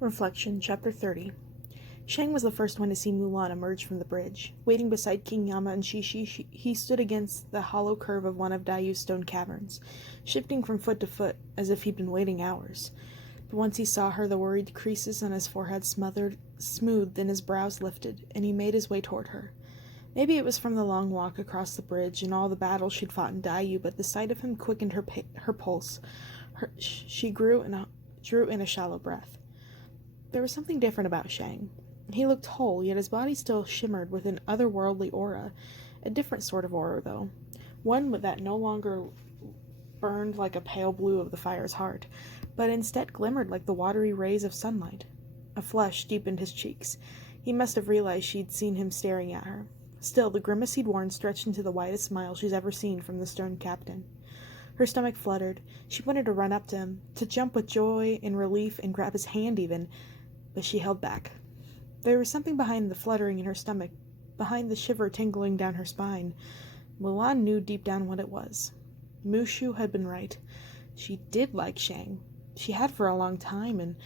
Reflection, Chapter 30. Shang was the first one to see Mulan emerge from the bridge. Waiting beside King Yama and Shishi, he stood against the hollow curve of one of Dayu's stone caverns, shifting from foot to foot as if he'd been waiting hours. But once he saw her, the worried creases on his forehead smoothed and his brows lifted, and he made his way toward her. Maybe it was from the long walk across the bridge and all the battles she'd fought in Dayu, but the sight of him quickened her pulse. She drew in a shallow breath. There was something different about Shang. He looked whole, yet his body still shimmered with an otherworldly aura. A different sort of aura, though. One that no longer burned like a pale blue of the fire's heart, but instead glimmered like the watery rays of sunlight. A flush deepened his cheeks. He must have realized she'd seen him staring at her. Still, the grimace he'd worn stretched into the widest smile she's ever seen from the stern captain. Her stomach fluttered. She wanted to run up to him, to jump with joy and relief and grab his hand even, but she held back. There was something behind the fluttering in her stomach, behind the shiver tingling down her spine. Mulan knew deep down what it was. Mushu had been right. She did like Shang. She had for a long time, and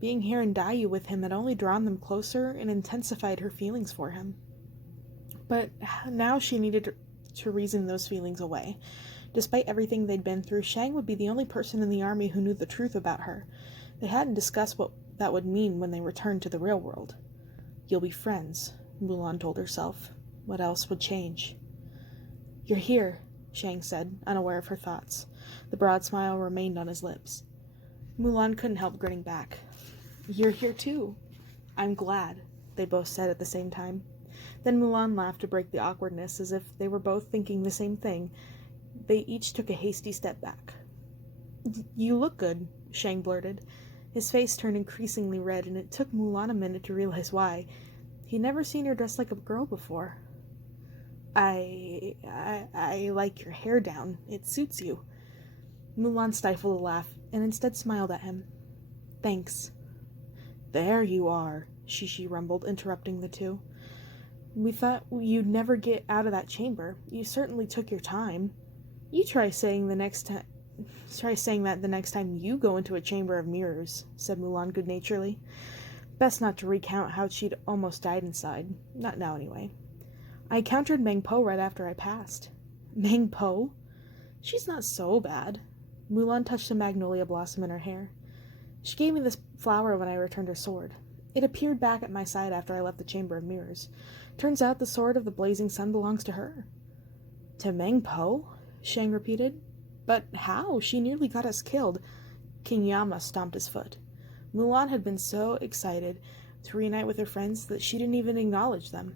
being here in Dayu with him had only drawn them closer and intensified her feelings for him. But now she needed to reason those feelings away. Despite everything they'd been through, Shang would be the only person in the army who knew the truth about her. They hadn't discussed what that would mean when they returned to the real world. "You'll be friends," Mulan told herself. What else would change? "You're here," Shang said, unaware of her thoughts. The broad smile remained on his lips. Mulan couldn't help grinning back. "You're here too." "I'm glad," they both said at the same time. Then Mulan laughed to break the awkwardness, as if they were both thinking the same thing. They each took a hasty step back. "You look good," Shang blurted. His face turned increasingly red, and it took Mulan a minute to realize why. He'd never seen her dressed like a girl before. I like your hair down. It suits you." Mulan stifled a laugh, and instead smiled at him. "Thanks." "There you are," Shishi rumbled, interrupting the two. "We thought you'd never get out of that chamber. You certainly took your time. You try saying that the next time you go into a chamber of mirrors," said Mulan good-naturedly. Best not to recount how she'd almost died inside. Not now, anyway. "I encountered Meng Po right after I passed." "Meng Po? She's not so bad." Mulan touched a magnolia blossom in her hair. "She gave me this flower when I returned her sword. It appeared back at my side after I left the Chamber of Mirrors. Turns out the sword of the blazing sun belongs to her." "To Meng Po?" Shang repeated. "But how? She nearly got us killed." King Yama stomped his foot. Mulan had been so excited to reunite with her friends that she didn't even acknowledge them.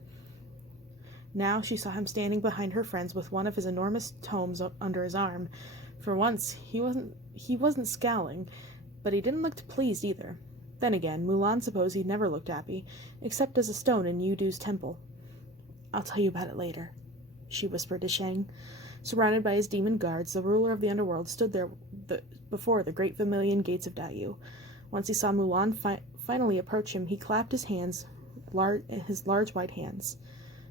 Now she saw him standing behind her friends with one of his enormous tomes under his arm. For once, he wasn't scowling, but he didn't look pleased either. Then again, Mulan supposed he'd never looked happy, except as a stone in Yudu's temple. "I'll tell you about it later," she whispered to Shang. Surrounded by his demon guards, the ruler of the underworld stood there before the great vermilion gates of Dayu. Once he saw Mulan finally approach him, he clapped his large white hands.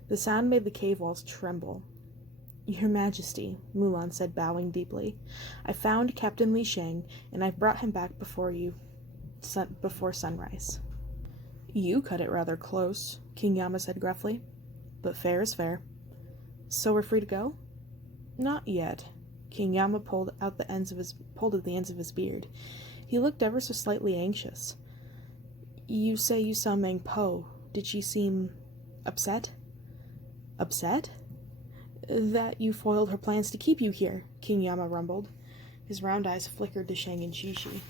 The sound made the cave walls tremble. "Your Majesty," Mulan said, bowing deeply, "I found Captain Li Shang, and I've brought him back before sunrise." "You cut it rather close," King Yama said gruffly. "But fair is fair." "So we're free to go?" "Not yet." King Yama pulled at the ends of his beard. He looked ever so slightly anxious. "You say you saw Meng Po. Did she seem upset?" "Upset?" "That you foiled her plans to keep you here," King Yama rumbled. His round eyes flickered to Shang and Shishi.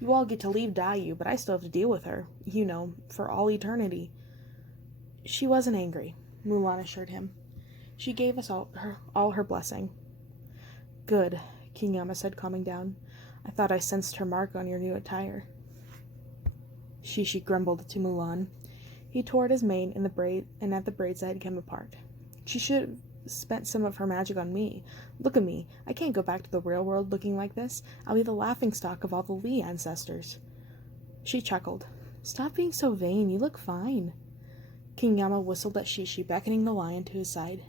"You all get to leave Dayu, but I still have to deal with her, for all eternity." "She wasn't angry," Mulan assured him. "She gave us all her blessing." "Good," King Yama said, calming down. "I thought I sensed her mark on your new attire." Shishi grumbled to Mulan. He tore at his mane and at the braids that had come apart. "She should have spent some of her magic on me. Look at me. I can't go back to the real world looking like this. I'll be the laughingstock of all the Li ancestors." She chuckled. "Stop being so vain. You look fine." King Yama whistled at Shishi, beckoning the lion to his side.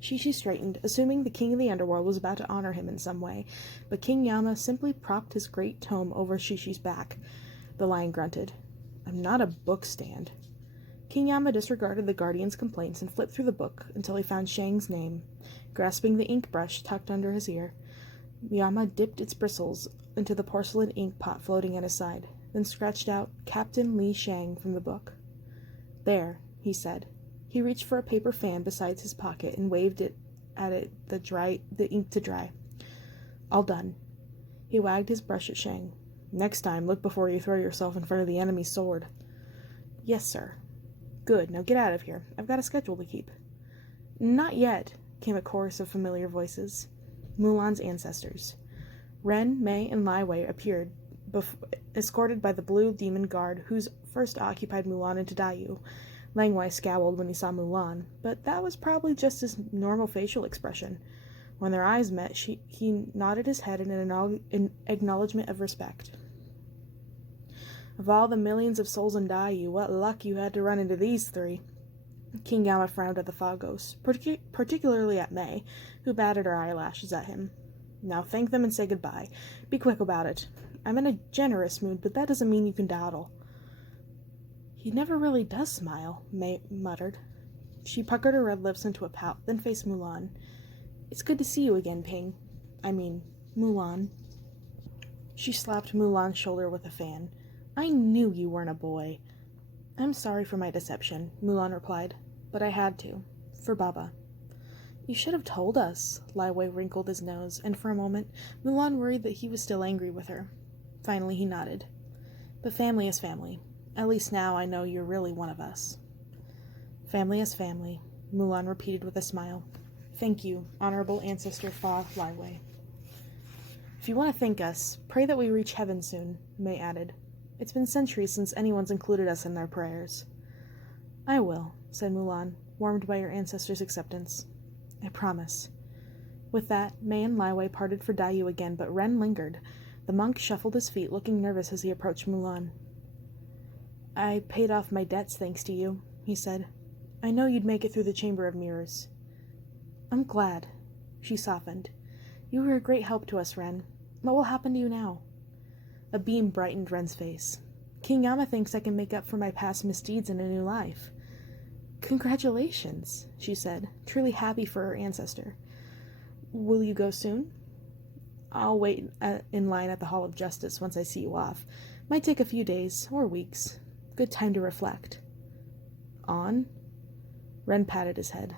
Shishi straightened, assuming the king of the underworld was about to honor him in some way, but King Yama simply propped his great tome over Shishi's back. The lion grunted. I'm not a book stand. King Yama disregarded the guardian's complaints and flipped through the book until he found Shang's name. Grasping the ink brush tucked under his ear, Yama dipped its bristles into the porcelain ink pot floating at his side, then scratched out Captain Li Shang from the book. There, he said. He reached for a paper fan beside his pocket and waved it at the ink to dry. All done. He wagged his brush at Shang. Next time, look before you throw yourself in front of the enemy's sword. Yes, sir. Good, now get out of here. I've got a schedule to keep. Not yet, came a chorus of familiar voices. Mulan's ancestors. Ren, Mei, and Lai Wei appeared, escorted by the blue demon guard whose first occupied Mulan into Dayu. Lang Wei scowled when he saw Mulan, but that was probably just his normal facial expression. When their eyes met, he nodded his head in an acknowledgement of respect. Of all the millions of souls in Dayu, what luck you had to run into these three. King Yama frowned at the fog ghosts, particularly at Mei, who batted her eyelashes at him. Now thank them and say goodbye. Be quick about it. I'm in a generous mood, but that doesn't mean you can dawdle. He never really does smile, Mei muttered. She puckered her red lips into a pout, then faced Mulan. It's good to see you again, Mulan. She slapped Mulan's shoulder with a fan. I knew you weren't a boy. I'm sorry for my deception, Mulan replied, but I had to. For Baba. You should have told us, Lai Wei wrinkled his nose, and for a moment, Mulan worried that he was still angry with her. Finally, he nodded. But family is family. At least now I know you're really one of us. Family is family, Mulan repeated with a smile. Thank you, Honorable Ancestor Fa Lai Wei. If you want to thank us, pray that we reach heaven soon, Mei added. It's been centuries since anyone's included us in their prayers. I will, said Mulan, warmed by her ancestors' acceptance. I promise. With that, Mei and Lai Wei parted for Dayu again, but Ren lingered. The monk shuffled his feet, looking nervous as he approached Mulan. I paid off my debts thanks to you, he said. I know you'd make it through the Chamber of Mirrors. I'm glad. She softened. You were a great help to us, Ren. What will happen to you now? A beam brightened Ren's face. King Yama thinks I can make up for my past misdeeds in a new life. Congratulations, she said, truly happy for her ancestor. Will you go soon? I'll wait in line at the Hall of Justice once I see you off. Might take a few days or weeks. Good time to reflect. On? Ren patted his head.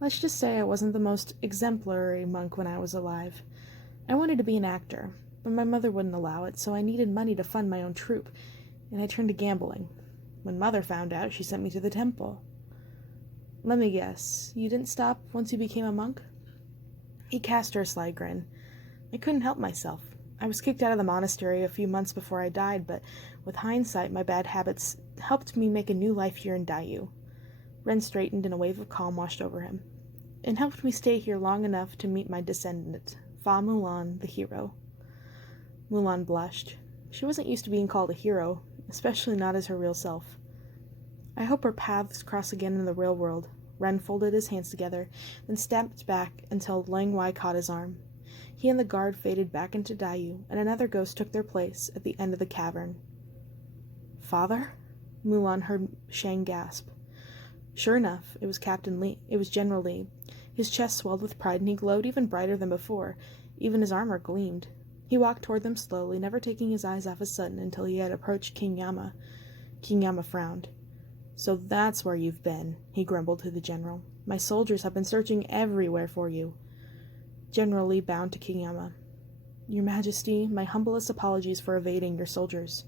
Let's just say I wasn't the most exemplary monk when I was alive. I wanted to be an actor, but my mother wouldn't allow it, so I needed money to fund my own troupe, and I turned to gambling. When Mother found out, she sent me to the temple. Let me guess, you didn't stop once you became a monk? He cast her a sly grin. I couldn't help myself. I was kicked out of the monastery a few months before I died, but with hindsight, my bad habits helped me make a new life here in Dayu. Ren straightened and a wave of calm washed over him. It helped me stay here long enough to meet my descendant, Fa Mulan, the hero. Mulan blushed. She wasn't used to being called a hero, especially not as her real self. I hope our paths cross again in the real world. Ren folded his hands together, then stepped back until Lang Wei caught his arm. He and the guard faded back into Dayu, and another ghost took their place at the end of the cavern. Father? Mulan heard Shang gasp. Sure enough, it was Captain Li. It was General Li. His chest swelled with pride, and he glowed even brighter than before. Even his armor gleamed. He walked toward them slowly, never taking his eyes off his son until he had approached King Yama. King Yama frowned. So that's where you've been, he grumbled to the general. My soldiers have been searching everywhere for you. General Li bowed to King Yama. Your Majesty, my humblest apologies for evading your soldiers.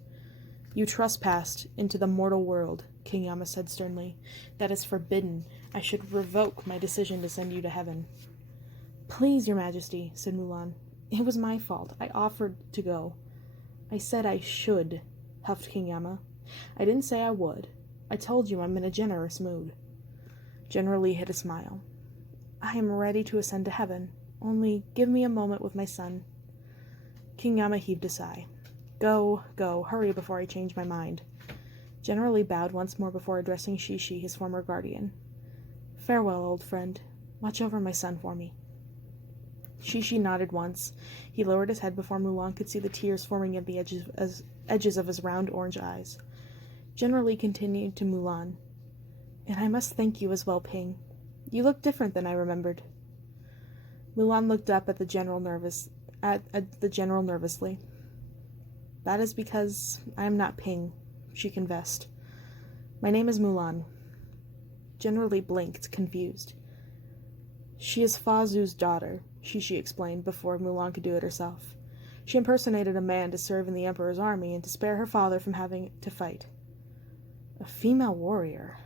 You trespassed into the mortal world, King Yama said sternly. That is forbidden. I should revoke my decision to send you to heaven. Please, Your Majesty, said Mulan. It was my fault. I offered to go. I said I should, huffed King Yama. I didn't say I would. I told you I'm in a generous mood. General Li hid a smile. I am ready to ascend to heaven. Only give me a moment with my son. King Yama heaved a sigh. Go, hurry before I change my mind. General Li bowed once more before addressing Shishi, his former guardian. Farewell, old friend. Watch over my son for me. Shishi nodded once. He lowered his head before Mulan could see the tears forming at the edges of his round orange eyes. General Lee continued to Mulan. And I must thank you as well, Ping. You look different than I remembered. Mulan looked up at the general nervously. That is because I am not Ping, she confessed. My name is Mulan. General Lee blinked, confused. She is Fa Zu's daughter, Shishi explained before Mulan could do it herself. She impersonated a man to serve in the Emperor's army and to spare her father from having to fight. A female warrior,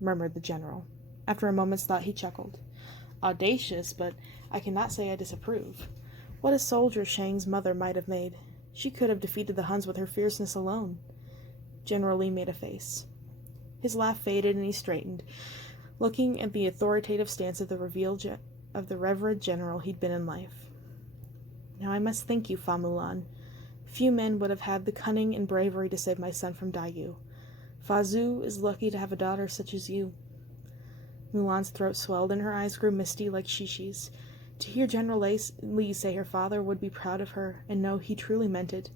murmured the general. After a moment's thought, he chuckled. Audacious, but I cannot say I disapprove. What a soldier Shang's mother might have made. She could have defeated the Huns with her fierceness alone. General Lee made a face. His laugh faded and he straightened, looking at the authoritative stance of the revered general he'd been in life. Now I must thank you, Fa Mulan. Few men would have had the cunning and bravery to save my son from Daiyu. Fa Zu is lucky to have a daughter such as you. Mulan's throat swelled and her eyes grew misty like Shishi's. To hear General Lee say her father would be proud of her and know he truly meant it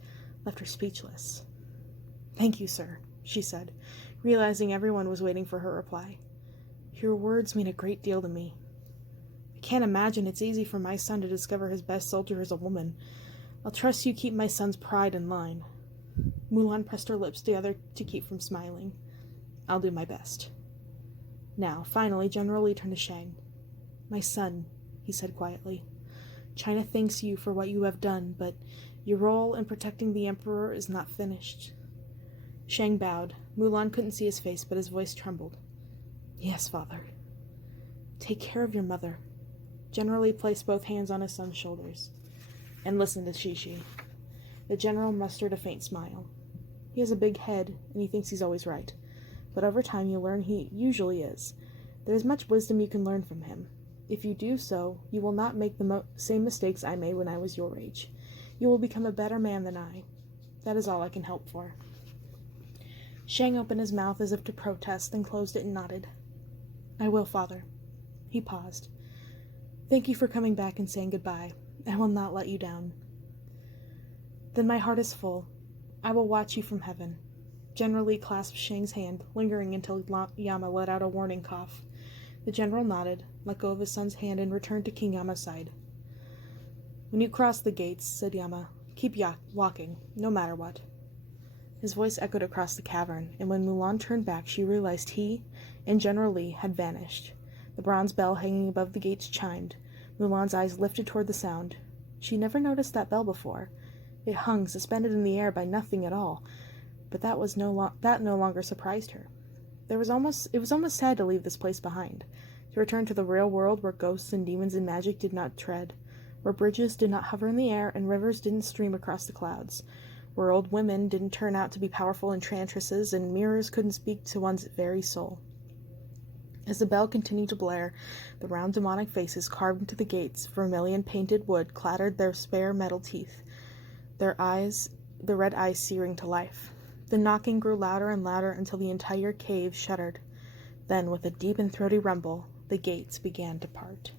left her speechless. Thank you, sir, she said, realizing everyone was waiting for her reply. Your words mean a great deal to me. I can't imagine it's easy for my son to discover his best soldier is a woman. I'll trust you keep my son's pride in line. Mulan pressed her lips together to keep from smiling. I'll do my best. Now, finally, General Lee turned to Shang. My son, he said quietly. China thanks you for what you have done, but your role in protecting the Emperor is not finished. Shang bowed. Mulan couldn't see his face, but his voice trembled. Yes, father. Take care of your mother. General Lee placed both hands on his son's shoulders. And listen to Shishi. The general mustered a faint smile. He has a big head, and he thinks he's always right. But over time you learn he usually is. There is much wisdom you can learn from him. If you do so, you will not make the same mistakes I made when I was your age. You will become a better man than I. That is all I can hope for. Shang opened his mouth as if to protest, then closed it and nodded. I will, father. He paused. Thank you for coming back and saying goodbye. I will not let you down. Then my heart is full. I will watch you from heaven. General Lee clasped Shang's hand, lingering until Yama let out a warning cough. The general nodded, let go of his son's hand, and returned to King Yama's side. When you cross the gates, said Yama, keep walking, no matter what. His voice echoed across the cavern, and when Mulan turned back, she realized he and General Lee had vanished. The bronze bell hanging above the gates chimed. Mulan's eyes lifted toward the sound. She never noticed that bell before. It hung, suspended in the air by nothing at all, but that no longer surprised her. It was almost sad to leave this place behind, to return to the real world where ghosts and demons and magic did not tread, where bridges did not hover in the air and rivers didn't stream across the clouds, where old women didn't turn out to be powerful enchantresses and mirrors couldn't speak to one's very soul. As the bell continued to blare, the round demonic faces carved into the gates, vermilion painted wood, clattered their spare metal teeth, the red eyes searing to life. The knocking grew louder and louder until the entire cave shuddered. Then, with a deep and throaty rumble, the gates began to part.